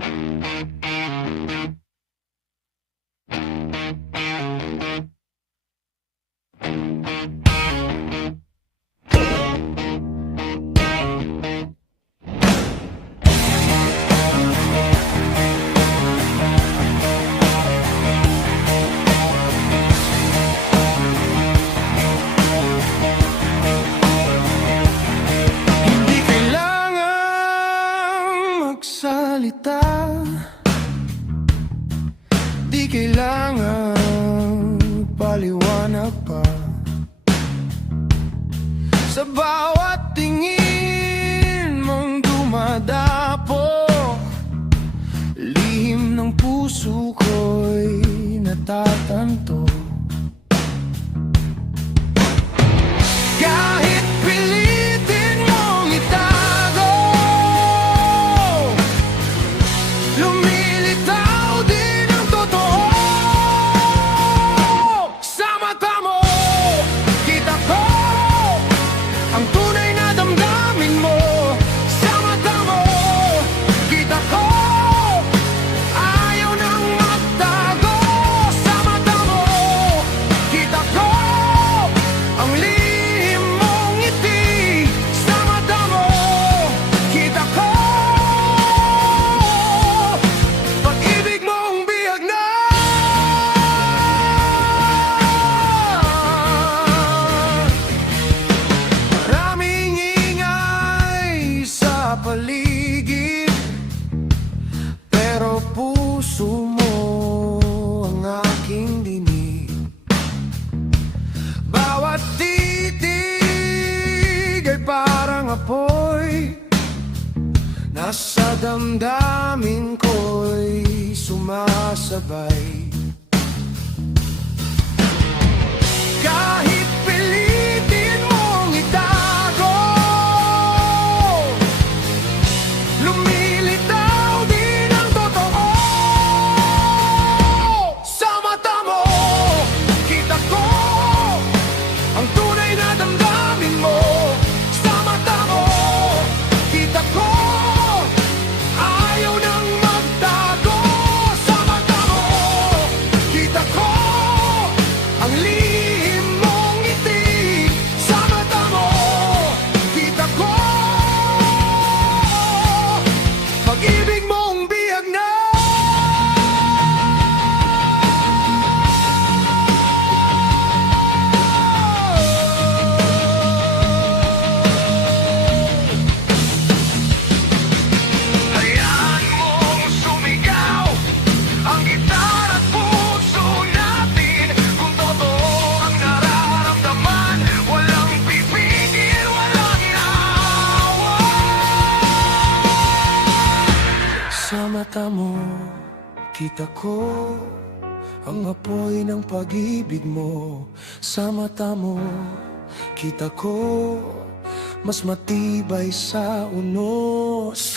Hindi kailangang magsalita, di kailangang paliwanag pa. Sa bawat tingin mong dumadapo, lihim ng puso ko'y natatanto. Kahit pilitin mong itago, lumilitaw din ang totoo. Sa mata mo, kita ko ang tunay na damdamin mo. Sa mata mo, kita ko ayaw nang magtago. Sa mata mo, kita ko ang lihim mong ngiti. Sa mata mo, kita ko pag-ibig mong bihag na. Maraming ingay sa paligid, pero puso mo ang aking dinig. Bawat titig ay parang apoy, nasa damdamin ko'y sumasabay. Kahit pilitin mong itago, lumilitaw din ang totoo. Sa mata mo, kita ko ang tunay na damdamin mo. Sa mata mo, kita ko ayaw nang magtago. Sa mata mo, kita ko ang lihim mong ngiti. Sa mata mo, kita ko pag-ibig mong bihag na. Hayaan mong sumigaw ang gitara at puso natin. Kung totoo ang nararamdaman, walang pipigil, walang awa. Sa mata mo, kita ko ang apoy ng pag-ibig mo. Sa mata mo, kita ko mas matibay sa unos.